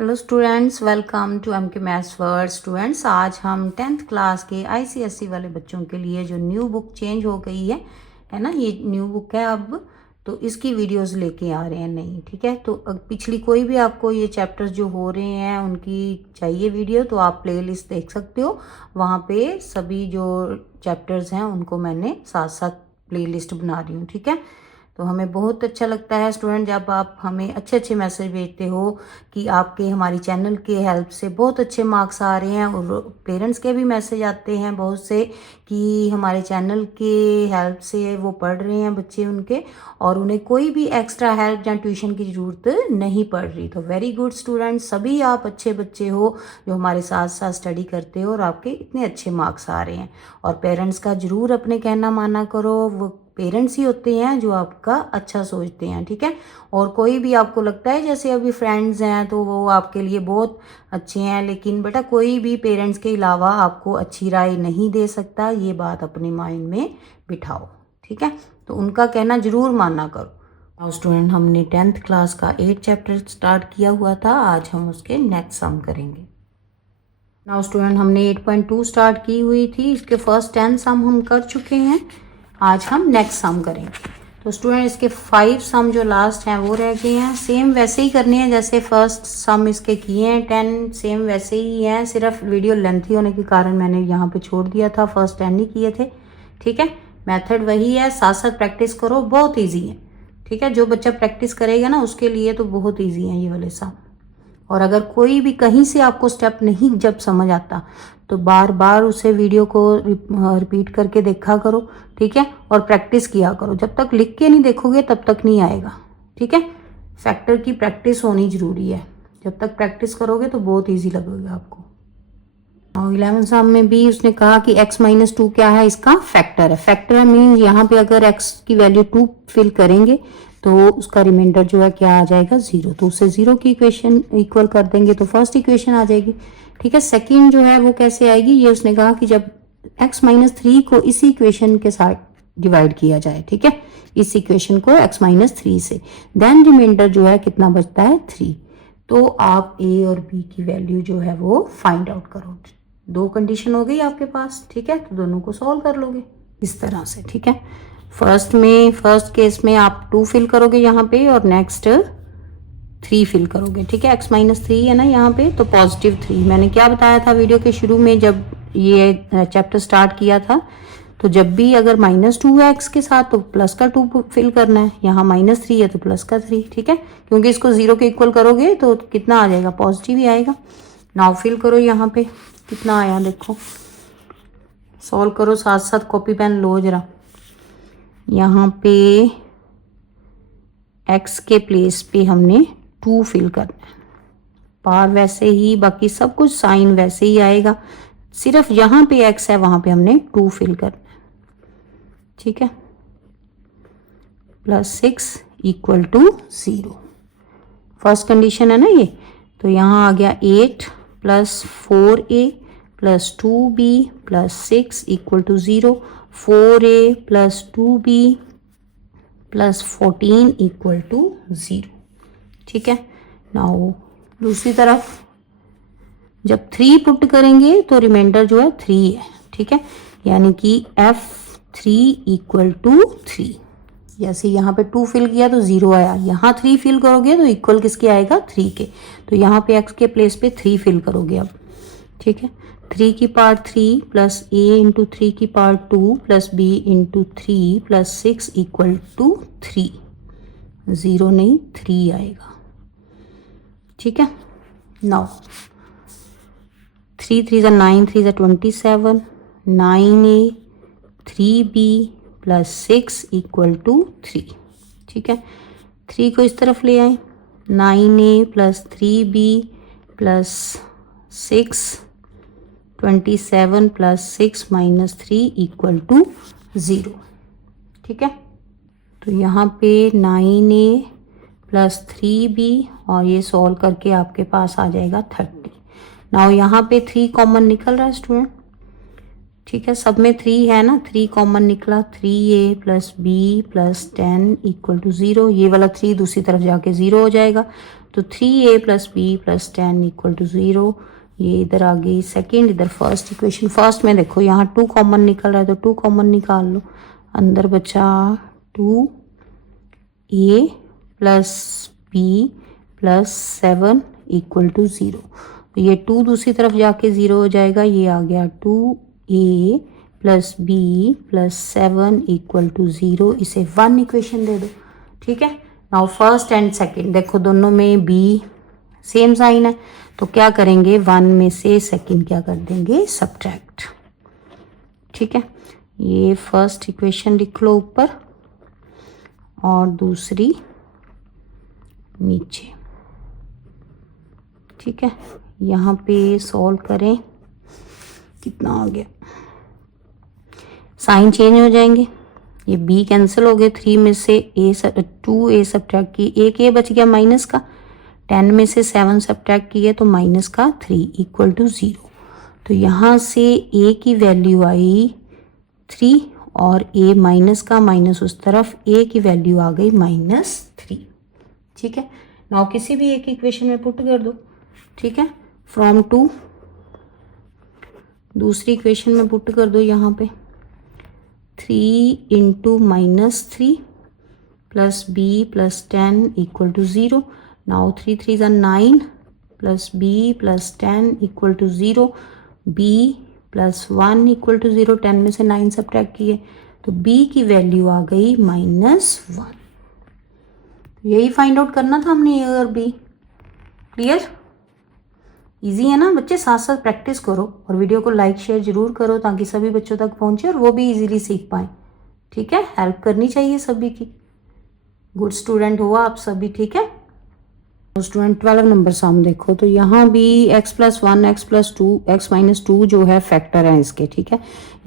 Hello students, welcome to MK maths world. Students, आज हम 10th class के ICSE वाले बच्चों के लिए जो न्यू बुक चेंज हो गई है ना, ये न्यू बुक है अब, तो इसकी वीडियोस लेके आ रहे हैं नई। ठीक है, तो पिछली कोई भी आपको ये चैप्टर्स जो हो रहे हैं उनकी चाहिए वीडियो तो आप प्लेलिस्ट देख सकते हो। वहाँ पे सभी जो चैप्टर्स हैं उनको मैंने साथ साथ प्लेलिस्ट बना रही हूँ। ठीक है, तो हमें बहुत अच्छा लगता है स्टूडेंट जब आप हमें अच्छे अच्छे मैसेज भेजते हो कि आपके हमारी चैनल के हेल्प से बहुत अच्छे मार्क्स आ रहे हैं, और पेरेंट्स के भी मैसेज आते हैं बहुत से कि हमारे चैनल के हेल्प से वो पढ़ रहे हैं बच्चे उनके, और उन्हें कोई भी एक्स्ट्रा हेल्प या ट्यूशन की ज़रूरत नहीं पड़ रही। तो वेरी गुड स्टूडेंट, सभी आप अच्छे बच्चे हो जो हमारे साथ साथ स्टडी करते हो और आपके इतने अच्छे मार्क्स आ रहे हैं। और पेरेंट्स का ज़रूर अपने कहना माना करो, वो पेरेंट्स ही होते हैं जो आपका अच्छा सोचते हैं। ठीक है, और कोई भी आपको लगता है जैसे अभी फ्रेंड्स हैं तो वो आपके लिए बहुत अच्छे हैं, लेकिन बेटा कोई भी पेरेंट्स के अलावा आपको अच्छी राय नहीं दे सकता, ये बात अपने माइंड में बिठाओ। ठीक है, तो उनका कहना ज़रूर माना करो। नाउ स्टूडेंट, हमने 10th क्लास का 8 चैप्टर स्टार्ट किया हुआ था, आज हम उसके नेक्स्ट सम करेंगे। नाउ स्टूडेंट, हमने 8.2 स्टार्ट की हुई थी, इसके फर्स्ट 10 सम हम कर चुके हैं, आज हम नेक्स्ट सम करेंगे। तो स्टूडेंट, इसके 5 सम जो लास्ट हैं वो रह गए हैं, सेम वैसे ही करने हैं जैसे फर्स्ट सम इसके किए हैं। 10 सेम वैसे ही हैं, सिर्फ वीडियो लेंथी होने के कारण मैंने यहाँ पे छोड़ दिया था, फर्स्ट 10 नहीं किए थे। ठीक है, मेथड वही है, साथ साथ प्रैक्टिस करो, बहुत ईजी है। ठीक है, जो बच्चा प्रैक्टिस करेगा ना उसके लिए तो बहुत ईजी है ये वाले सम। और अगर कोई भी कहीं से आपको स्टेप नहीं जब समझ आता तो बार बार उसे वीडियो को रिपीट करके देखा करो। ठीक है, और प्रैक्टिस किया करो, जब तक लिख के नहीं देखोगे तब तक नहीं आएगा। ठीक है, फैक्टर की प्रैक्टिस होनी ज़रूरी है, जब तक प्रैक्टिस करोगे तो बहुत ईजी लगेगा आपको। और 11 सम में भी उसने कहा कि x-2 क्या है, इसका फैक्टर है। फैक्टर मीन्स यहाँ पे अगर x की वैल्यू 2 फिल करेंगे तो उसका रिमाइंडर जो है क्या आ जाएगा, 0। तो उससे 0 की इक्वेशन इक्वल कर देंगे तो फर्स्ट इक्वेशन आ जाएगी। ठीक है, सेकंड जो है वो कैसे आएगी, ये उसने कहा कि जब x-3 को इसी इक्वेशन के साथ डिवाइड किया जाए। ठीक है, इस इक्वेशन को x-3 से, देन रिमाइंडर जो है कितना बचता है, 3। तो आप a और b की वैल्यू जो है वो फाइंड आउट करो। 2 कंडीशन हो गई आपके पास। ठीक है, तो दोनों को सॉल्व कर लोगे इस तरह से। ठीक है, फर्स्ट केस में आप 2 फिल करोगे यहाँ पे और नेक्स्ट 3 फिल करोगे। ठीक है, x-3 है ना यहाँ पे, तो पॉजिटिव 3। मैंने क्या बताया था वीडियो के शुरू में जब ये चैप्टर स्टार्ट किया था, तो जब भी अगर -2 है x के साथ तो प्लस का 2 फिल करना है, यहाँ -3 है तो प्लस का 3। ठीक है, क्योंकि इसको 0 के इक्वल करोगे तो कितना आ जाएगा, पॉजिटिव ही आएगा। नाउ फिल करो यहाँ पे, कितना आया देखो, सॉल्व करो साथ साथ, कॉपी पेन लो जरा। यहाँ पे x के प्लेस पे हमने 2 फिल करना है, पार वैसे ही, बाकी सब कुछ साइन वैसे ही आएगा, सिर्फ यहाँ पे x है वहाँ पे हमने 2 फिल करना है। ठीक है, +6 = 0, फर्स्ट कंडीशन है ना ये। तो यहाँ आ गया 8 + 4a + 2b + 6 = 0, 4a + 2b + 14 = 0। ठीक है, नाउ दूसरी तरफ जब 3 पुट करेंगे तो रिमाइंडर जो है 3 है। ठीक है, यानी कि f3 = 3। जैसे यहाँ पे 2 फिल किया तो 0 आया, यहाँ 3 फिल करोगे तो इक्वल किसके आएगा, 3 के। तो यहाँ पे x के प्लेस पे 3 फिल करोगे अब। ठीक है, 3 की पावर 3 + a × 3 की पावर 2 + b × 3 + 6 = 3, 0 नहीं 3 आएगा। ठीक है, नाउ 3 3 = 9, 3 = 27, 9a 3b + 6 = 3। ठीक है, 3 को इस तरफ ले आए, 9a + 3b + 6, 27 + 6 - 3 = 0। ठीक है, तो यहाँ पे 9a + 3b और ये सॉल्व करके आपके पास आ जाएगा 30। नाउ यहाँ पे 3 कॉमन निकल रहा है स्टूडेंट। ठीक है, सब में 3 है ना, 3 कॉमन निकला, 3a + b + 10 = 0। ये वाला 3 दूसरी तरफ जाके 0 हो जाएगा, तो 3a plus b plus 10 equal to 0। ये इधर आ गई सेकेंड, इधर फर्स्ट इक्वेशन। फर्स्ट में देखो यहाँ 2 कॉमन निकल रहा है तो 2 कॉमन निकाल लो, अंदर बचा 2a plus b plus 7 equal to 0। तो ये 2 दूसरी तरफ जाके 0 हो जाएगा, ये आ गया 2a plus b plus 7 equal to 0। इसे 1 इक्वेशन दे दो, ठीक है। नाउ फर्स्ट एंड सेकंड देखो, दोनों में b सेम साइन है, तो क्या करेंगे 1 में से सेकंड क्या कर देंगे, सब्ट्रैक्ट, ठीक है। ये फर्स्ट इक्वेशन लिख लो ऊपर और दूसरी नीचे, ठीक है। यहाँ पे सॉल्व करें, कितना आ गया, साइन चेंज हो जाएंगे, ये b कैंसिल हो गए, 3 में से 2a सब्ट्रैक्ट की, एक a बच गया माइनस का, 10 में से 7 सब्ट्रैक्ट किए तो माइनस का 3 इक्वल टू 0। तो यहाँ से a की वैल्यू आई 3 और a माइनस का माइनस उस तरफ, a की वैल्यू आ गई -3, ठीक है। नाउ किसी भी एक इक्वेशन में पुट कर दो, ठीक है। फ्रॉम 2 दूसरी इक्वेशन में पुट कर दो, यहाँ पे 3 into -3 plus b plus 10 equal to 0। Now 3 3 9 plus b plus 10 equal to 0, b plus 1 equal to 0, 10 में से 9 सब्ट्रैक्ट किए तो b की वैल्यू आ गई -1। यही फाइंड आउट करना था हमने, a और b। क्लियर, इजी है ना बच्चे, साथ साथ प्रैक्टिस करो और वीडियो को लाइक शेयर जरूर करो ताकि सभी बच्चों तक पहुंचे और वो भी इजीली सीख पाए, ठीक है। हेल्प करनी चाहिए सभी की, गुड स्टूडेंट हो आप सभी, ठीक है। स्टूडेंट 12 नंबर साम देखो, तो यहाँ भी x plus 1 x plus 2 x minus 2 जो है फैक्टर है इसके, ठीक है।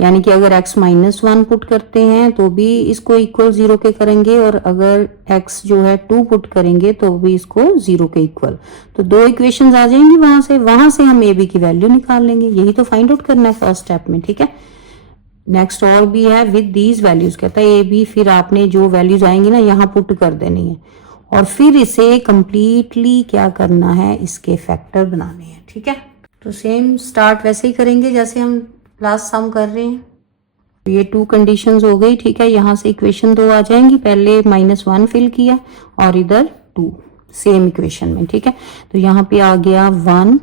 यानी कि अगर x माइनस 1 पुट करते हैं तो भी इसको इक्वल 0 के करेंगे, और अगर x जो है 2 पुट करेंगे तो भी इसको 0 के इक्वल। तो 2 इक्वेशंस आ जाएंगी, वहां से हम a b की वैल्यू निकाल लेंगे। यही तो फाइंड आउट करना है फर्स्ट स्टेप में, ठीक है। नेक्स्ट और भी है विद दीज वैल्यूज, कहता है a b, फिर आपने जो वैल्यूज आएंगी ना यहाँ पुट कर देनी है और फिर इसे कंप्लीटली क्या करना है, इसके फैक्टर बनाने हैं, ठीक है। तो सेम स्टार्ट वैसे ही करेंगे जैसे हम लास्ट सम कर रहे हैं। ये 2 कंडीशंस हो गई, ठीक है। यहाँ से इक्वेशन 2 आ जाएंगी, पहले -1 फिल किया और इधर 2 सेम इक्वेशन में, ठीक है। तो यहाँ पे आ गया 1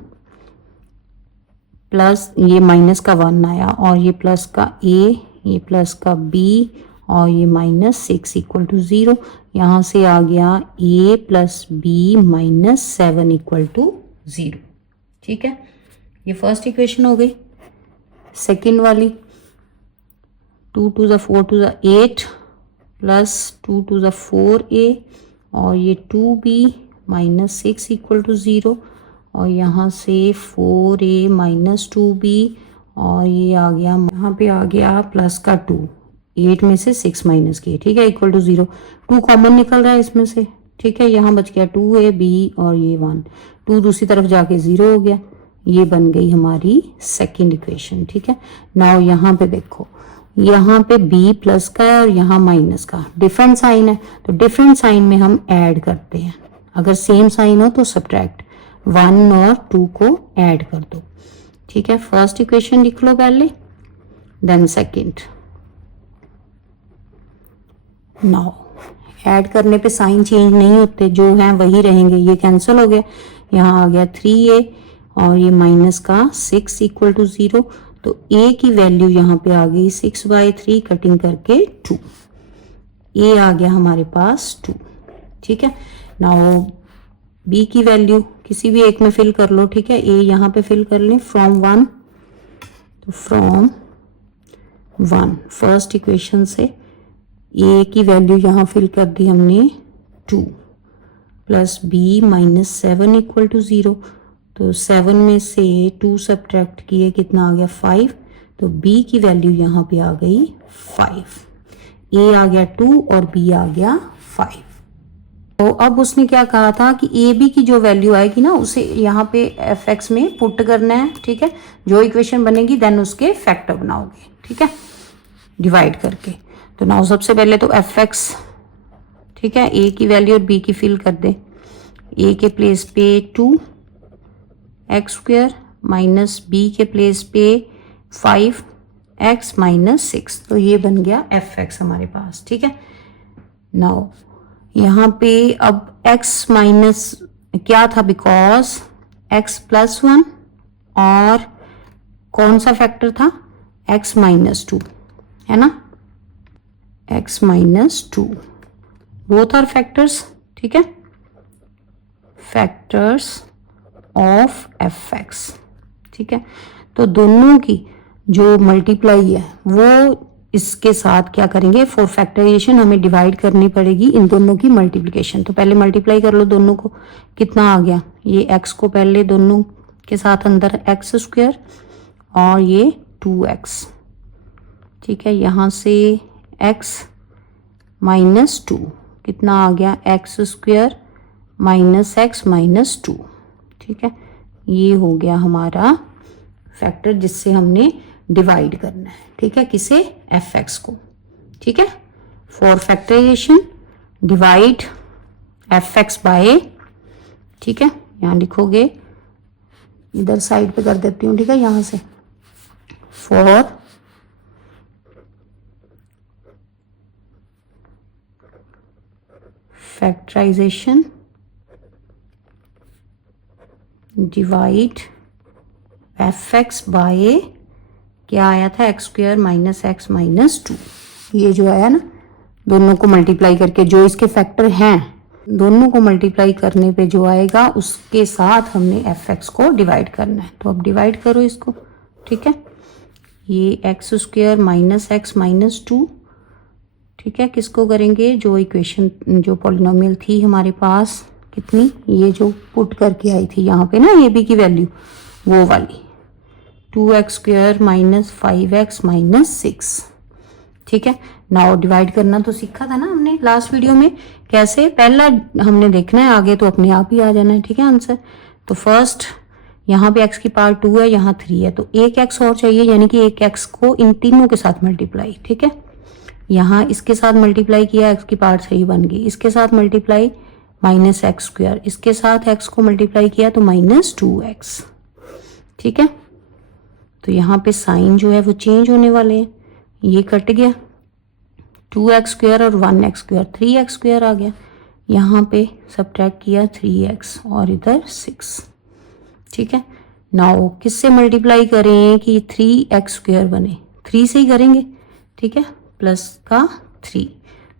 प्लस ये माइनस का 1 आया और ये प्लस का a, ये प्लस का b और ये -6 इक्वल टू 0। यहाँ से आ गया a plus b -7 equal to 0, ठीक है। ये फर्स्ट इक्वेशन हो गई। सेकेंड वाली 2 to the 4 to the 8 plus 2 to the 4a और ये 2b -6 इक्वल टू 0 और यहाँ से 4a -2b और ये आ गया, यहाँ पे आ गया प्लस का 2, 8 में से 6 माइनस किए, ठीक है, इक्वल टू 0। 2 कॉमन निकल रहा है इसमें से, ठीक है। यहाँ बच गया 2ab और ये 1, 2 दूसरी तरफ जाके 0 हो गया। ये बन गई हमारी सेकेंड इक्वेशन, ठीक है। नाउ यहाँ पे देखो, यहाँ पे b प्लस का है और यहाँ माइनस का, डिफरेंट साइन है तो डिफरेंट साइन में हम ऐड करते हैं। अगर सेम साइन हो तो सब्ट्रैक्ट, 1 और 2 को ऐड कर दो, ठीक है। फर्स्ट इक्वेशन लिख लो पहले, देन सेकेंड। नाउ ऐड करने पे साइन चेंज नहीं होते, जो हैं वही रहेंगे, ये कैंसिल हो गया। यहाँ आ गया 3a और ये माइनस का 6 इक्वल टू 0। तो a की वैल्यू यहाँ पे आ गई 6/3 कटिंग करके 2, a आ गया हमारे पास 2, ठीक है। नाउ b की वैल्यू किसी भी एक में फिल कर लो, ठीक है। a यहाँ पे फिल कर लें फ्रॉम 1, तो फ्रॉम 1 फर्स्ट इक्वेशन से a की वैल्यू यहाँ फिल कर दी हमने 2 प्लस b -7 इक्वल टू 0। तो 7 में से 2 सब्ट्रैक्ट किए, कितना आ गया 5, तो b की वैल्यू यहाँ पे आ गई 5, a आ गया 2 और b आ गया 5। तो अब उसने क्या कहा था कि ए बी की जो वैल्यू आएगी ना उसे यहाँ पे एफ एक्स में पुट करना है, ठीक है। जो इक्वेशन बनेगी देन उसके फैक्टर बनाओगे, ठीक है, डिवाइड करके। तो नाउ सबसे पहले तो एफ एक्स, ठीक है, ए की वैल्यू और बी की फिल कर दे। ए के प्लेस पे 2x² माइनस बी के प्लेस पे 5x माइनस 6। तो ये बन गया fx हमारे पास, ठीक है। नाउ यहाँ पे अब x माइनस क्या था, बिकॉज x प्लस 1 और कौन सा फैक्टर था, x माइनस 2, है ना, x minus 2, both are factors, ठीक है, फैक्टर्स ऑफ fx, ठीक है। तो दोनों की जो मल्टीप्लाई है वो इसके साथ क्या करेंगे, फॉर फैक्टराइजेशन हमें डिवाइड करनी पड़ेगी इन दोनों की मल्टीप्लिकेशन। तो पहले मल्टीप्लाई कर लो दोनों को, कितना आ गया, ये x को पहले दोनों के साथ अंदर x² और ये 2x, ठीक है। यहाँ से x माइनस 2 कितना आ गया, x² माइनस x माइनस 2, ठीक है। ये हो गया हमारा फैक्टर जिससे हमने डिवाइड करना है, ठीक है, किसे, fx को, ठीक है। For factorization divide fx by, ठीक है, यहाँ लिखोगे, इधर साइड पे कर देती हूँ, ठीक है, यहाँ से, for factorization divide fx by क्या आया था, x² माइनस x माइनस 2, ये जो आया ना, दोनों को मल्टीप्लाई करके जो इसके फैक्टर हैं दोनों को मल्टीप्लाई करने पे जो आएगा उसके साथ हमने fx को डिवाइड करना है। तो अब डिवाइड करो इसको, ठीक है, ये x² माइनस x माइनस 2, ठीक है, किसको करेंगे, जो इक्वेशन जो पॉलिनोमियल थी हमारे पास, कितनी, ये जो पुट करके आई थी यहाँ पे ना, ए बी की वैल्यू वो वाली, 2x² माइनस 5x माइनस 6, ठीक है। नाउ डिवाइड करना तो सीखा था ना हमने लास्ट वीडियो में, कैसे, पहला हमने देखना है, आगे तो अपने आप ही आ जाना है, ठीक है, आंसर। तो फर्स्ट यहाँ पे x की पावर 2 है, यहाँ 3 है, तो एक x और चाहिए, यानी कि एक x को इन तीनों के साथ मल्टीप्लाई, ठीक है। यहाँ इसके साथ मल्टीप्लाई किया, x की पावर 3 बन गई, इसके साथ मल्टीप्लाई माइनस x², इसके साथ x को मल्टीप्लाई किया तो माइनस 2x, ठीक है। तो यहाँ पे साइन जो है वो चेंज होने वाले हैं, ये कट गया, 2x² और 1x², 3x² आ गया, यहाँ पे सब्ट्रैक्ट किया 3x और इधर 6, ठीक है। नाउ किससे मल्टीप्लाई करें कि 3x² बने, 3 से ही करेंगे, ठीक है, प्लस का 3,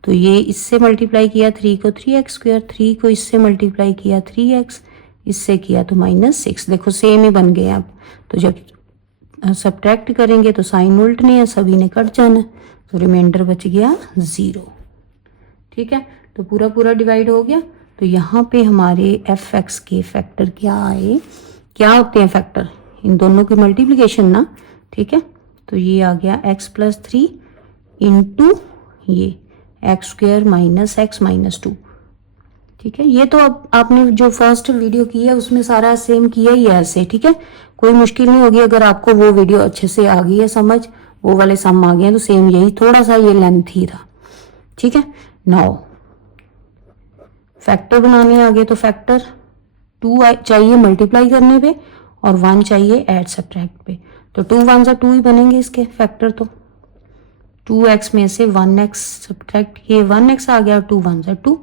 तो ये इससे मल्टीप्लाई किया 3 को 3x², 3 को इससे मल्टीप्लाई किया 3x, इससे किया तो माइनस 6, देखो सेम ही बन गए अब। तो जब सब्ट्रैक्ट करेंगे तो साइन उल्टने हैं, सभी ने कट जाना, तो रिमाइंडर बच गया 0, ठीक है। तो पूरा पूरा डिवाइड हो गया। तो यहाँ पे हमारे fx के फैक्टर क्या आए, क्या होते हैं फैक्टर, इन दोनों की मल्टीप्लिकेशन ना, ठीक है। तो ये आ गया x प्लस 3 इंटू ये x² माइनस x माइनस 2, ठीक है। ये तो अब आपने जो फर्स्ट वीडियो की है उसमें सारा सेम किया ही है ऐसे, ठीक है, कोई मुश्किल नहीं होगी। अगर आपको वो वीडियो अच्छे से आ गई है समझ, वो वाले सम आ गए हैं, तो सेम यही, थोड़ा सा ये लेंथ ही था, ठीक है। नाउ फैक्टर बनाने आगे, तो फैक्टर 2 चाहिए मल्टीप्लाई करने पे और 1 चाहिए ऐड सब्ट्रैक्ट पे, तो 2 1 से 2 ही बनेंगे इसके फैक्टर। तो 2x में से 1x सब्ट्रैक्ट किए, 1x आ गया, 2 1 से 2,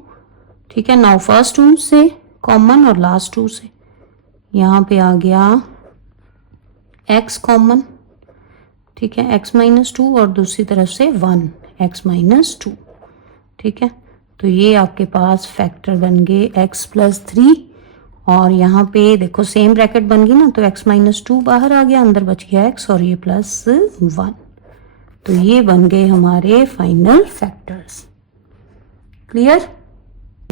ठीक है। नाउ फर्स्ट 2 से कॉमन और लास्ट 2 से, यहाँ पे आ गया x कॉमन, ठीक है, x माइनस 2 और दूसरी तरफ से 1 x माइनस 2, ठीक है। तो ये आपके पास फैक्टर बन गए x प्लस 3 और यहाँ पे देखो सेम ब्रैकेट बन गई ना, तो x माइनस 2 बाहर आ गया, अंदर बच गया x और ये प्लस 1, तो ये बन गए हमारे फाइनल फैक्टर्स। क्लियर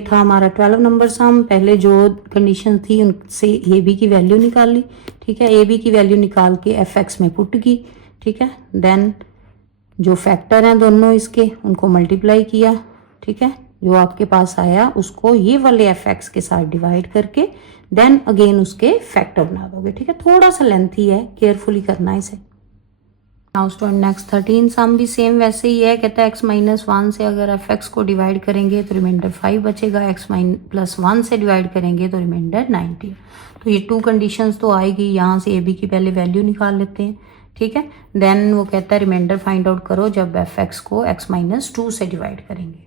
था हमारा 12 नंबर सम। पहले जो कंडीशन थी उनसे ए बी की वैल्यू निकाल ली, ठीक है, ए बी की वैल्यू निकाल के fx में पुट की, ठीक है। देन जो फैक्टर हैं दोनों इसके उनको मल्टीप्लाई किया, ठीक है, जो आपके पास आया उसको ये वाले fx के साथ डिवाइड करके देन अगेन उसके फैक्टर बना दोगे, ठीक है। थोड़ा सा लेंथी है, केयरफुली करना है इसे। नाउ स्टूडेंट नेक्स्ट 13 सम भी सेम वैसे ही है। कहता है x-1 से अगर एफ को डिवाइड करेंगे तो रिमाइंडर 5 बचेगा, x+1 से डिवाइड करेंगे तो रिमाइंडर 19। तो ये 2 कंडीशंस तो आएगी। यहाँ से ab की पहले वैल्यू निकाल लेते हैं, ठीक है। देन वो कहता है रिमाइंडर फाइंड आउट करो जब एफ को x-2 से डिवाइड करेंगे।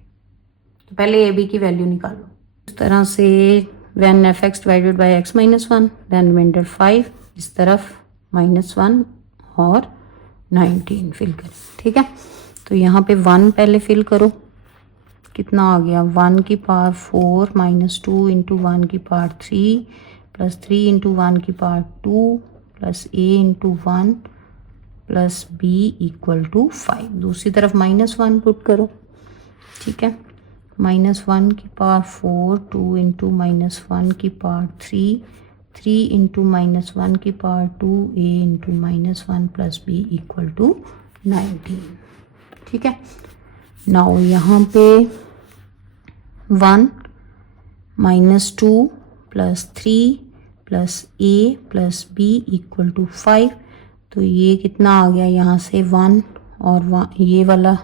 तो पहले ab की वैल्यू निकालो। इस तरह से when f divided by x-1 then remainder 5, इस तरफ -1 और 19 फिल करें, ठीक है। तो यहाँ पे 1 पहले फिल करो, कितना आ गया 1 की पावर 4 -2 इंटू 1 की पावर 3 प्लस 3 इंटू 1 की power 2 plus a into 1 plus b equal to 5। दूसरी तरफ -1 पुट करो, ठीक है। -1 की पावर 4 2 इंटू -1 की पावर 3 इंटू -1 की power 2 a into -1 plus b equal to 19, ठीक है। नाउ यहाँ पे 1 -2 plus 3 plus a plus b equal to 5। तो ये कितना आ गया यहाँ से 1 और ये वाला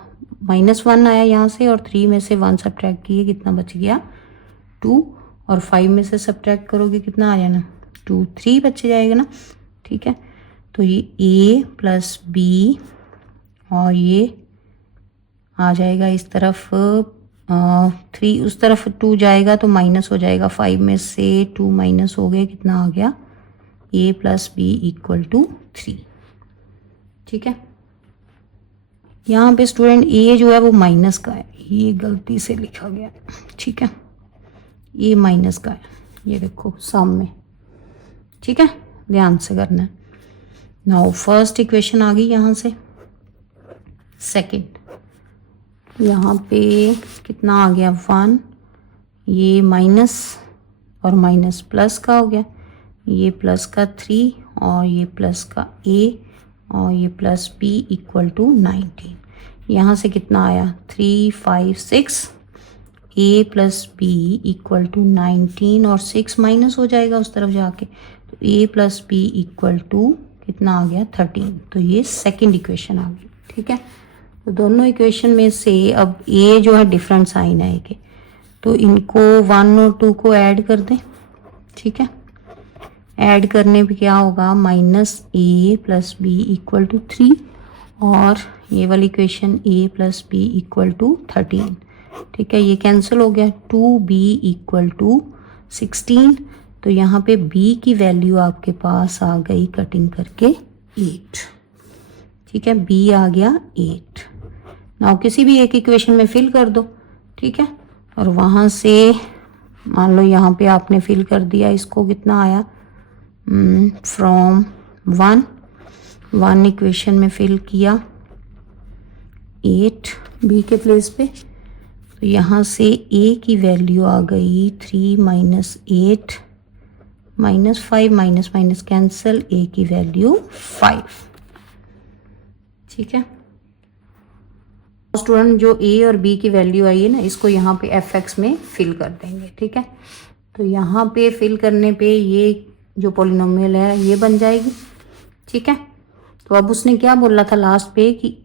-1 आया यहाँ से, और 3 में से 1 सब्ट्रैक्ट किए, कितना बच गया 2, और 5 में से सब्ट्रैक्ट करोगे कितना आ जाना 2, 3 बच जाएगा ना, ठीक है। तो ये a प्लस b और ये आ जाएगा इस तरफ 3, उस तरफ 2 जाएगा तो माइनस हो जाएगा। 5 में से 2 माइनस हो गए, कितना आ गया a plus b equal to 3, ठीक है। यहाँ पे स्टूडेंट a जो है वो माइनस का है, ये गलती से लिखा गया, ठीक है। a माइनस का है, ये देखो सामने, ठीक है, ध्यान से करना है। नाउ फर्स्ट इक्वेशन आ गई यहाँ से। सेकंड यहाँ पे कितना आ गया 1, ये माइनस और माइनस प्लस का हो गया, ये प्लस का 3 और ये प्लस का a और ये प्लस b इक्वल टू 19। यहाँ से कितना आया 3 5 6, a plus b equal to 19 और 6 माइनस हो जाएगा उस तरफ जाके, तो a plus b equal to कितना आ गया 13। तो ये सेकंड इक्वेशन आ गई, ठीक है। तो दोनों इक्वेशन में से अब a जो है डिफरेंट साइन है के, तो इनको 1 और 2 को ऐड कर दें, ठीक है। ऐड करने पे क्या होगा -a plus b equal to 3 और ये वाली equation a plus b equal to 13, ठीक है। ये कैंसिल हो गया, 2b इक्वल टू 16। तो यहाँ पे b की वैल्यू आपके पास आ गई कटिंग करके 8, ठीक है। b आ गया 8। नाउ किसी भी एक इक्वेशन में फिल कर दो, ठीक है। और वहाँ से मान लो यहाँ पे आपने फिल कर दिया, इसको कितना आया फ्रॉम 1 इक्वेशन में फिल किया 8 b के प्लेस पे, तो यहाँ से a की वैल्यू आ गई 3 minus 8 minus 5 minus minus cancel, a की वैल्यू 5, ठीक है। स्टूडेंट जो a और b की वैल्यू आई है ना, इसको यहाँ पे fx में फिल कर देंगे, ठीक है। तो यहाँ पे फिल करने पे ये जो पॉलिनोमियल है ये बन जाएगी, ठीक है। तो अब उसने क्या बोला था लास्ट पे कि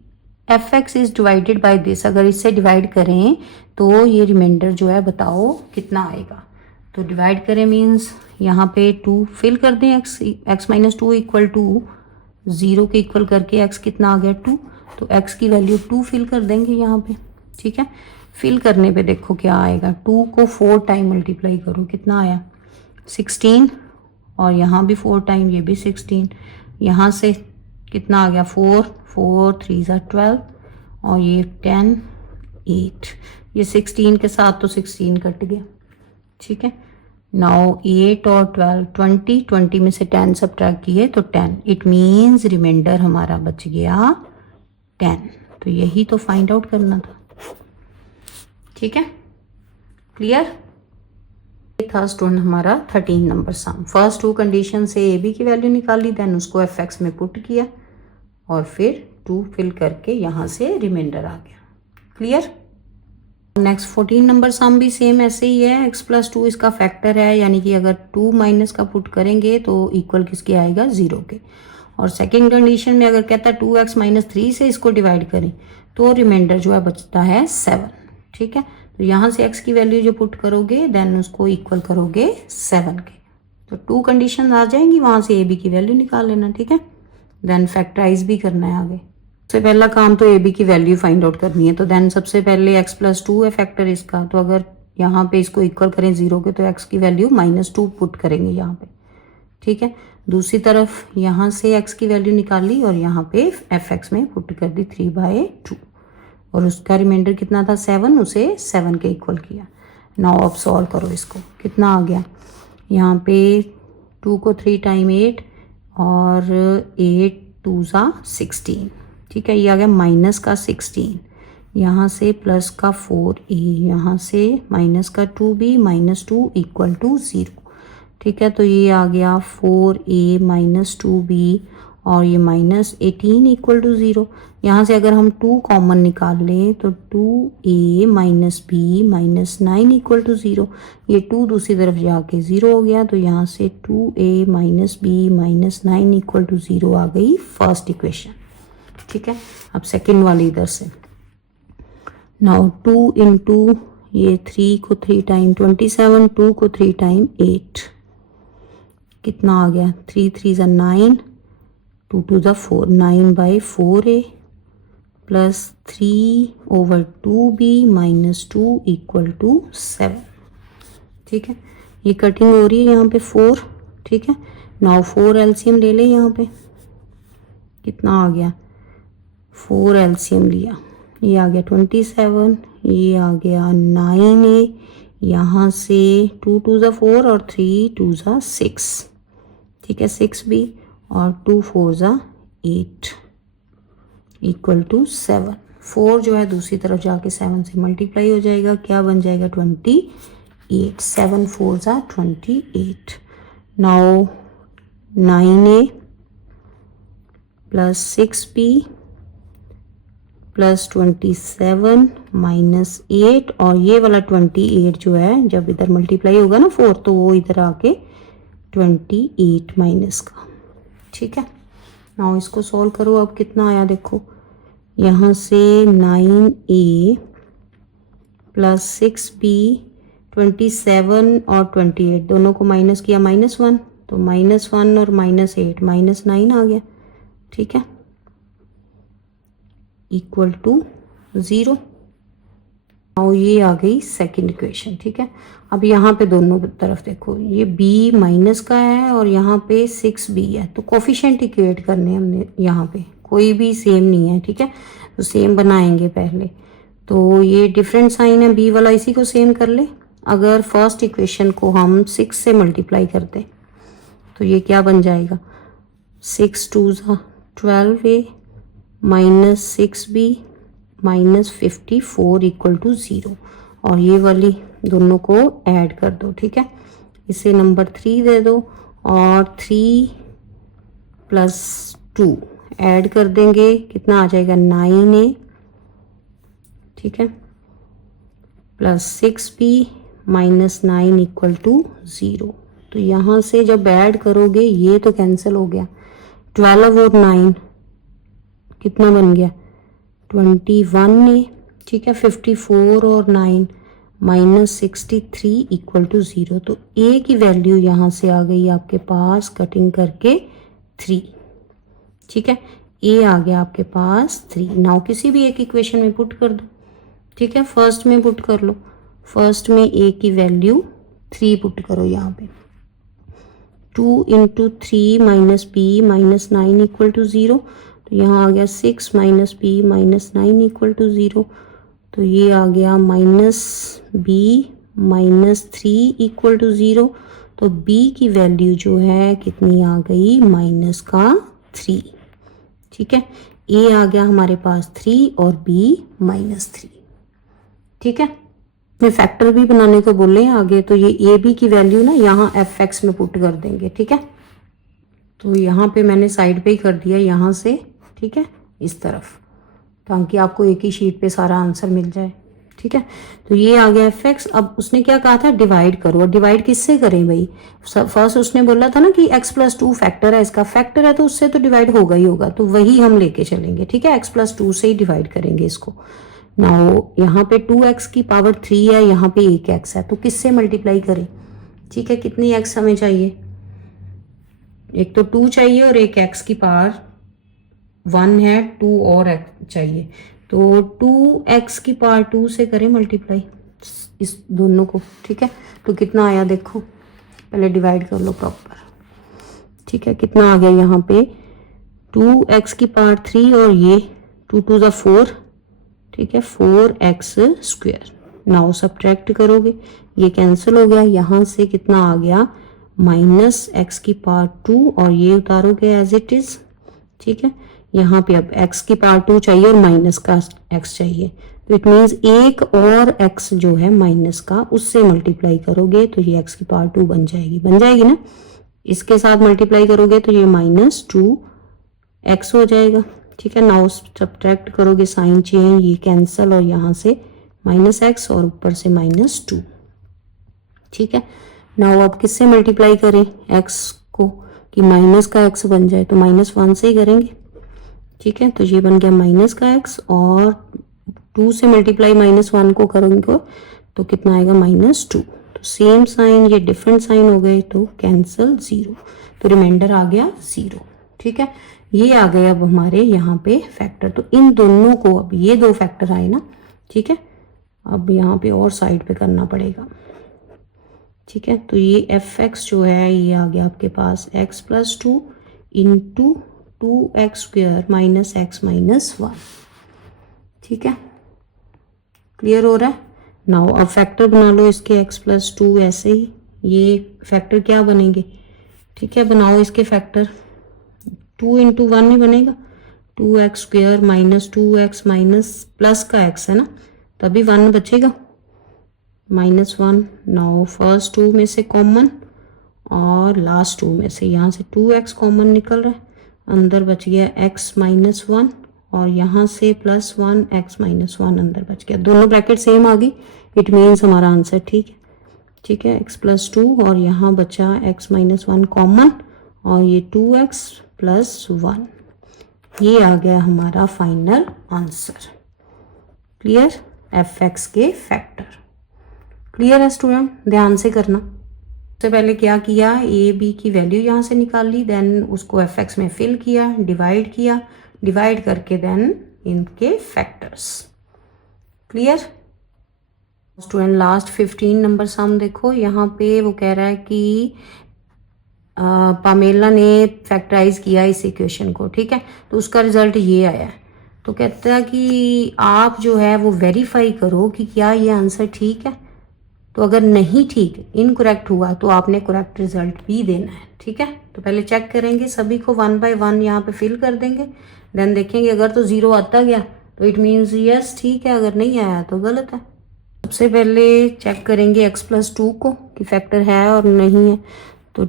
fx is divided by this, अगर इससे डिवाइड करें तो ये रिमाइंडर जो है बताओ कितना आएगा। तो डिवाइड करें मीन्स यहाँ पे 2 फिल कर दें, x-2 इक्वल टू 0 के इक्वल करके x कितना आ गया 2, तो x की वैल्यू 2 फिल कर देंगे यहाँ पे, ठीक है। फिल करने पे देखो क्या आएगा, 2 को 4 टाइम मल्टीप्लाई करो, कितना आया 16, और यहाँ भी 4 टाइम, ये भी 16, यहाँ से कितना आ गया 4 3 ज़ा 12 और ये 10 8, ये 16 के साथ तो 16 कट गया, ठीक है। नाउ 8 और 12 20 में से 10 सब्ट्रैक्ट किए तो 10, इट मीन्स रिमाइंडर हमारा बच गया 10। तो यही तो फाइंड आउट करना था, ठीक है, क्लियर। ये था स्टूडेंट हमारा 13 नंबर सम। फर्स्ट 2 कंडीशन से ए बी की वैल्यू निकाली, देन उसको एफ एक्स में पुट किया और फिर 2 फिल करके यहाँ से रिमाइंडर आ गया, क्लियर। नेक्स्ट 14 नंबर सम भी सेम ऐसे ही है, x+2 इसका फैक्टर है, यानी कि अगर 2 माइनस का पुट करेंगे तो इक्वल किसके आएगा 0 के, और सेकेंड कंडीशन में अगर कहता है 2x माइनस 3 से इसको डिवाइड करें तो रिमाइंडर जो है बचता है 7। ठीक है, तो यहाँ से x की वैल्यू जो पुट करोगे देन उसको इक्वल करोगे 7 के। तो 2 कंडीशन आ जाएंगी, वहाँ से a b की वैल्यू निकाल लेना। ठीक है, देन फैक्टराइज भी करना है आगे। सबसे पहला काम तो a b की वैल्यू फाइंड आउट करनी है। तो देन सबसे पहले x प्लस 2 है फैक्टर इसका, तो अगर यहाँ पे इसको इक्वल करें 0 के तो x की वैल्यू -2 पुट करेंगे यहाँ पे। ठीक है, दूसरी तरफ यहाँ से x की वैल्यू निकाली और यहाँ पे fx में पुट कर दी 3/2 और उसका रिमाइंडर कितना था 7, उसे 7 के इक्वल किया। नाउ अब सॉल्व करो इसको, कितना आ गया यहाँ पे 2 को 3 टाइम 8 और 8 2 ज़ा 16। ठीक है, ये आ गया माइनस का 16, यहाँ से प्लस का 4a, यहाँ से माइनस का 2b -2 इक्वल टू 0। ठीक है, तो ये आ गया 4a माइनस 2b और ये -18 इक्वल टू 0। यहाँ से अगर हम 2 कॉमन निकाल लें तो 2a minus b -9 equal to 0। ये 2 दूसरी तरफ जाके 0 हो गया, तो यहाँ से 2a minus b -9 equal to 0 आ गई फर्स्ट इक्वेशन। ठीक है, अब सेकेंड वाली इधर से। नाउ 2 इंटू ये 3 को 3 टाइम 27, 2 को 3 टाइम 8, कितना आ गया 3 3 ज़ा 9, 2 2 ज़ा 4, 9/4a plus 3/2b -2 equal to 7। ठीक है, ये कटिंग हो रही है यहाँ पे 4। ठीक है, नाउ 4 एलसीएम ले ले, यहाँ पे कितना आ गया 4 एलसीएम लिया, ये आ गया 27, ये आ गया 9a, यहाँ से 2 2 ज़ा 4 और 3 2 ज़ा 6। ठीक है, 6b और 2 4 ज़ा 8 इक्वल टू 7। 4 जो है दूसरी तरफ जाके 7 से मल्टीप्लाई हो जाएगा, क्या बन जाएगा 28। 7 4 ज़ा 28। Now 9a plus 6b plus 27 minus 8 और ये वाला 28 जो है जब इधर मल्टीप्लाई होगा ना 4 तो वो इधर आके 28 माइनस का। ठीक है, नाउ इसको सॉल्व करो। अब कितना आया देखो, यहाँ से 9a प्लस 6b 27 और 28 दोनों को माइनस किया -1, तो -1 और -8 -9 आ गया। ठीक है, इक्वल टू 0। और ये आ गई सेकंड इक्वेशन। ठीक है, अब यहाँ पे दोनों तरफ देखो, ये b माइनस का है और यहाँ पे 6b है, तो कोफिशिएंट इक्वेट करने हमने, यहाँ पे कोई भी सेम नहीं है। ठीक है, तो सेम बनाएंगे पहले। तो ये डिफरेंट साइन है b वाला, इसी को सेम कर ले। अगर फर्स्ट इक्वेशन को हम 6 से मल्टीप्लाई करते तो ये क्या बन जाएगा 6 2 ज़ा 12a minus 6b minus 54 equal to 0 और ये वाली दोनों को ऐड कर दो। ठीक है, इसे नंबर 3 दे दो और 3 प्लस 2 ऐड कर देंगे, कितना आ जाएगा 9a। ठीक है, plus 6b minus 9 equal to 0। तो यहाँ से जब ऐड करोगे ये तो कैंसिल हो गया, 12 और 9 कितना बन गया 21a। ठीक है, 54 और 9 माइनस 63 इक्वल टू 0। तो a की वैल्यू यहाँ से आ गई आपके पास कटिंग करके 3। ठीक है, a आ गया आपके पास 3। नाउ किसी भी एक इक्वेशन में पुट कर दो। ठीक है, फर्स्ट में पुट कर लो, फर्स्ट में a की वैल्यू 3 पुट करो यहाँ पे। 2 into 3 minus b minus 9 equal to 0, तो यहाँ आ गया 6 minus b minus 9 equal to 0। तो ये आ गया minus b minus 3 equal to 0। तो b की वैल्यू जो है कितनी आ गई माइनस का 3। ठीक है, a आ गया हमारे पास 3 और b -3। ठीक है, मैं फैक्टर भी बनाने को बोले हैं आगे, तो ये ए बी की वैल्यू ना यहाँ एफ एक्स में पुट कर देंगे। ठीक है, तो यहाँ पे मैंने साइड पे ही कर दिया यहाँ से। ठीक है, इस तरफ, ताकि आपको एक ही शीट पे सारा आंसर मिल जाए। ठीक है। तो ये आ गया एफ एक्स। अब उसने क्या कहा था, डिवाइड करो। और डिवाइड किससे करें भाई, फर्स्ट उसने बोला था ना कि x प्लस 2 फैक्टर है, इसका फैक्टर है तो उससे तो डिवाइड होगा ही होगा, तो वही हम लेके चलेंगे। ठीक है, x प्लस 2 से ही डिवाइड करेंगे इसको। नाउ यहाँ पे 2x की पावर 3 है, यहाँ पे 1x है, तो किससे मल्टीप्लाई करें। ठीक है, कितनी x हमें चाहिए, एक तो 2 चाहिए और एक x की पावर 1 है, 2 और x चाहिए। तो 2x की पावर 2 से करें मल्टीप्लाई इस दोनों को। ठीक है, तो कितना आया देखो, पहले डिवाइड कर लो प्रॉपर। ठीक है, कितना आ गया यहाँ पे 2x की पावर 3 और ये 2 टू द 4। ठीक है, 4x स्क्वायर। नाउ सब्ट्रैक्ट करोगे, ये कैंसिल हो गया, यहाँ से कितना आ गया माइनस एक्स की पावर 2 और ये उतारोगे एज इट इज। ठीक है, यहाँ पे अब x की पावर 2 चाहिए और माइनस का x चाहिए, तो इट मीन्स एक और x जो है माइनस का, उससे मल्टीप्लाई करोगे तो ये x की पावर 2 बन जाएगी ना। इसके साथ मल्टीप्लाई करोगे तो ये माइनस 2x हो जाएगा। ठीक है, नाउ सब्ट्रैक्ट करोगे, साइन चेंज, ये कैंसल और यहाँ से माइनस एक्स और ऊपर से माइनस 2। ठीक है, नाउ अब किससे मल्टीप्लाई करें x को कि माइनस का x बन जाए, तो माइनस 1 से ही करेंगे। ठीक है, तो ये बन गया माइनस का x और 2 से मल्टीप्लाई माइनस 1 को करेंगे तो कितना आएगा माइनस 2। तो सेम साइन, ये डिफरेंट साइन हो गए तो कैंसल 0, तो रिमाइंडर आ गया 0। ठीक है, ये आ गए अब हमारे यहाँ पे फैक्टर। तो इन दोनों को, अब ये दो फैक्टर आए ना। ठीक है, अब यहाँ पे और साइड पे करना पड़ेगा। ठीक है, तो ये एफ एक्स जो है ये आ गया आपके पास x plus 2 into 2x square minus x minus 1। ठीक है, क्लियर हो रहा है। नाउ अब फैक्टर बना लो इसके x प्लस 2, ऐसे ही ये फैक्टर क्या बनेंगे। ठीक है, बनाओ इसके फैक्टर, 2 इंटू 1 ही बनेगा, 2x square minus 2x minus plus का x है ना, तभी 1 बचेगा, माइनस 1। नाउ फर्स्ट 2 में से कॉमन और लास्ट 2 में से, यहाँ से 2x कॉमन निकल रहा है, अंदर बच गया x माइनस 1 और यहाँ से प्लस 1 x माइनस 1 अंदर बच गया, दोनों ब्रैकेट सेम आ गई, इट मीन्स हमारा आंसर ठीक है। ठीक है, x प्लस 2 और यहाँ बचा x माइनस 1 कॉमन और ये 2x प्लस 1, ये आ गया हमारा final answer. Clear, F x के फैक्टर। क्लियर है स्टूडेंट, ध्यान से करना। सबसे पहले क्या किया, ए बी की वैल्यू यहाँ से निकाल ली, देन उसको एफ एक्स में फिल किया, डिवाइड करके देन इनके factors. Clear student, last 15 number sum देखो, यहाँ पे वो कह रहा है कि पामेला ने फैक्टराइज किया इस इक्वेशन को। ठीक है, तो उसका रिजल्ट ये आया है, तो कहता है कि आप जो है वो वेरीफाई करो कि क्या ये आंसर ठीक है। तो अगर नहीं ठीक, इनकरेक्ट हुआ, तो आपने करेक्ट रिजल्ट भी देना है। ठीक है, तो पहले चेक करेंगे, सभी को 1 बाय 1 यहाँ पे फिल कर देंगे, देन देखेंगे अगर तो 0 आता गया तो इट मीन्स यस ठीक है, अगर नहीं आया तो गलत है। सबसे पहले चेक करेंगे x प्लस 2 को कि फैक्टर है और नहीं है, तो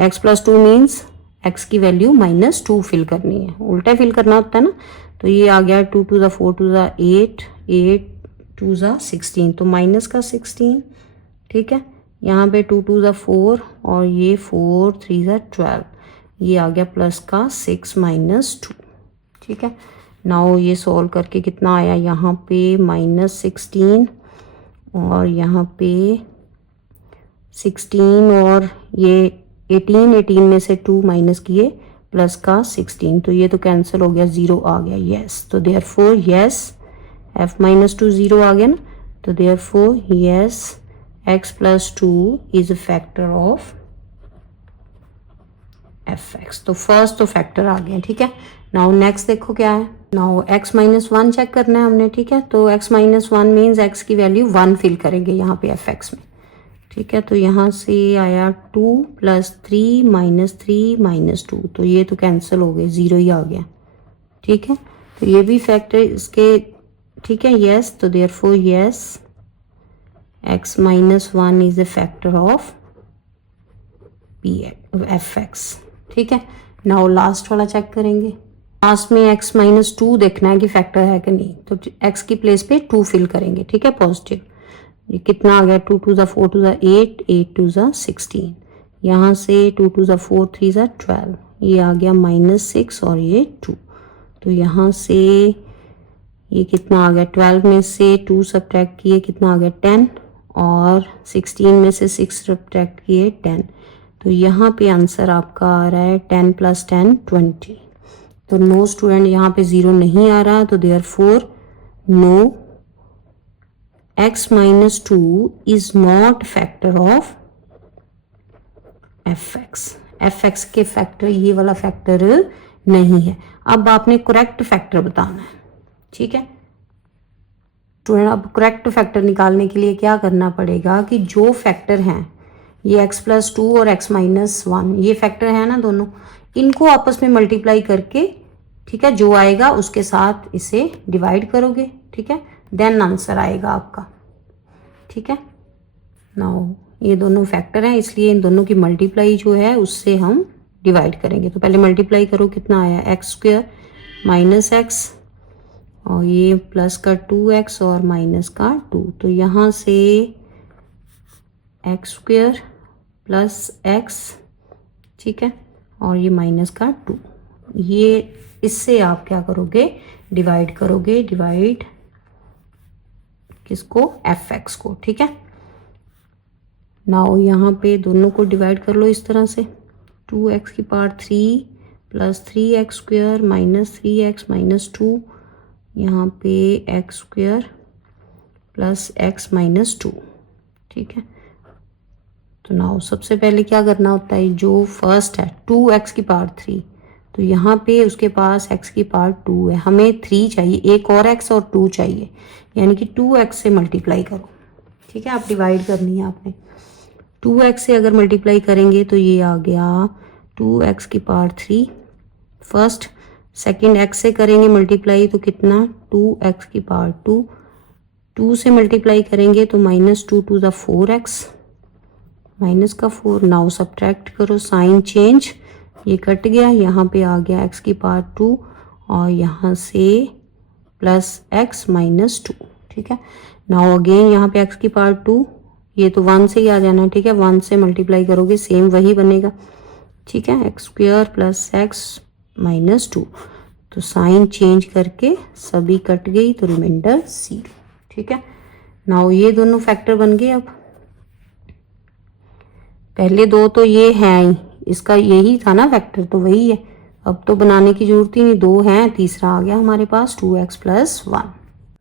x प्लस 2 मीन्स x की वैल्यू माइनस 2 फिल करनी है, उल्टा फिल करना होता है ना। तो ये आ गया 2 to the 4 to the 8, 8 to the 16, तो माइनस का 16। ठीक है, यहाँ पे 2 टू द 4 और ये 4 3 द 12, ये आ गया प्लस का 6 माइनस 2। ठीक है, नाउ ये सॉल्व करके कितना आया, यहाँ पे माइनस 16 और यहाँ पे 16 और ये 18 में से 2 माइनस किए प्लस का 16, तो ये तो कैंसिल हो गया, 0 आ गया, यस। तो देयरफॉर यस f माइनस 2 0 आ गया ना, तो therefore yes x plus 2 is a factor of F x. तो फर्स्ट तो फैक्टर आ गया। ठीक है, नाउ नेक्स्ट देखो क्या है, नाउ x माइनस 1 चेक करना है हमने। ठीक है, तो x माइनस 1 मीन्स x की वैल्यू 1 फिल करेंगे यहाँ पे एफ एक्स में। ठीक है, तो यहाँ से आया 2 प्लस 3 माइनस 3 माइनस 2, तो ये तो कैंसिल हो गए, 0 ही आ गया। ठीक है, तो ये भी फैक्टर इसके, ठीक है, यस। तो therefore yes x minus 1 is a factor of F x. ठीक है, नाउ लास्ट वाला चेक करेंगे, लास्ट में x माइनस 2 देखना है कि फैक्टर है कि नहीं, तो x की प्लेस पे 2 फिल करेंगे, ठीक है, पॉजिटिव। ये कितना आ गया, 2 2 ज़ा 4 2 ज़ा 8, 8 2 ज़ा 16, यहाँ से 2 2 ज़ा 4 3 ज़ा 12, ये आ गया -6 और ये 2, तो यहाँ से ये कितना आ गया, 12 में से 2 सब्ट्रैक्ट किए कितना आ गया 10, और 16 में से 6 सब्ट्रैक्ट किए 10, तो यहाँ पे आंसर आपका आ रहा है 10 + 10 20। तो नो स्टूडेंट, यहाँ पे 0 नहीं आ रहा, तो therefore no x minus 2 is not factor of fx। fx के फैक्टर ये वाला फैक्टर नहीं है। अब आपने करेक्ट फैक्टर बताना है, ठीक है स्टूडेंट। अब करेक्ट फैक्टर निकालने के लिए क्या करना पड़ेगा कि जो फैक्टर हैं ये x + 2 और x - 1 ये फैक्टर है ना दोनों, इनको आपस में मल्टीप्लाई करके, ठीक है, जो आएगा उसके साथ इसे डिवाइड करोगे, ठीक है, देन आंसर आएगा आपका, ठीक है। नाउ ये दोनों फैक्टर हैं, इसलिए इन दोनों की मल्टीप्लाई जो है उससे हम डिवाइड करेंगे। तो पहले मल्टीप्लाई करो, कितना आया x² - x, और ये प्लस का 2x और माइनस का 2, तो यहाँ से x² + x, ठीक है, और ये माइनस का 2, ये इससे आप क्या करोगे, डिवाइड करोगे, डिवाइड किसको, fx को, ठीक है। नाउ यहाँ पे दोनों को डिवाइड कर लो इस तरह से, 2x³ + 3x² - 3x - 2, यहाँ पे x² + x - 2, ठीक है। तो नाउ सबसे पहले क्या करना होता है, जो फर्स्ट है 2x³, तो यहाँ पे उसके पास x2 है, हमें 3 चाहिए, एक और x और 2 चाहिए, यानी कि 2x से मल्टीप्लाई करो, ठीक है। आप डिवाइड करनी है आपने, 2x से अगर मल्टीप्लाई करेंगे तो ये आ गया 2x³ फर्स्ट, सेकंड x से करेंगे मल्टीप्लाई तो कितना 2x², 2 से मल्टीप्लाई करेंगे तो -2 2 ज़ा 4x, माइनस का 4, नाउ सब्ट्रैक्ट करो, साइन चेंज, ये कट गया, यहाँ पे आ गया x2 और यहाँ से +x - 2, ठीक है। नाउ अगेन यहाँ पे x2, ये तो 1 से ही आ जाना, ठीक है, 1 से मल्टीप्लाई करोगे सेम वही बनेगा, ठीक है, x² + x - 2, तो साइन चेंज करके सभी कट गई, तो रिमाइंडर 0, ठीक है। नाउ ये दोनों फैक्टर बन गए। अब पहले दो तो ये हैं ही, इसका यही था ना फैक्टर, तो वही है, अब तो बनाने की जरूरत ही नहीं, 2 हैं, तीसरा आ गया हमारे पास 2x + 1,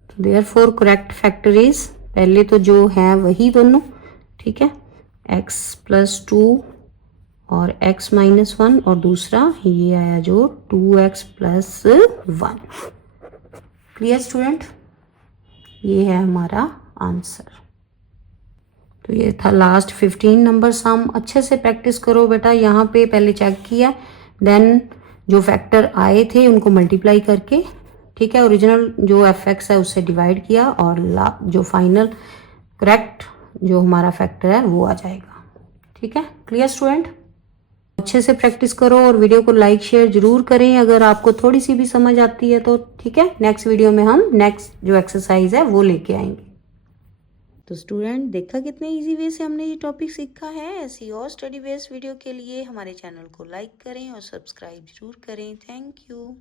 तो देयरफॉर करेक्ट फैक्टर इज, पहले तो जो है वही दोनों, ठीक है, x + 2 और x - 1, और दूसरा ये आया जो 2x + 1। क्लियर स्टूडेंट, ये है हमारा आंसर। तो ये था लास्ट 15 नंबर सम। अच्छे से प्रैक्टिस करो बेटा, यहाँ पे पहले चेक किया, देन जो फैक्टर आए थे उनको मल्टीप्लाई करके, ठीक है, ओरिजिनल जो fx है उससे डिवाइड किया, और जो फाइनल करेक्ट जो हमारा फैक्टर है वो आ जाएगा, ठीक है। क्लियर स्टूडेंट, अच्छे से प्रैक्टिस करो और वीडियो को लाइक शेयर जरूर करें अगर आपको थोड़ी सी भी समझ आती है तो, ठीक है। नेक्स्ट वीडियो में हम नेक्स्ट जो एक्सरसाइज है वो लेके आएंगे। तो स्टूडेंट, देखा कितने इजी वे से हमने ये टॉपिक सीखा है। ऐसी और स्टडी बेस्ड वीडियो के लिए हमारे चैनल को लाइक करें और सब्सक्राइब जरूर करें। Thank you.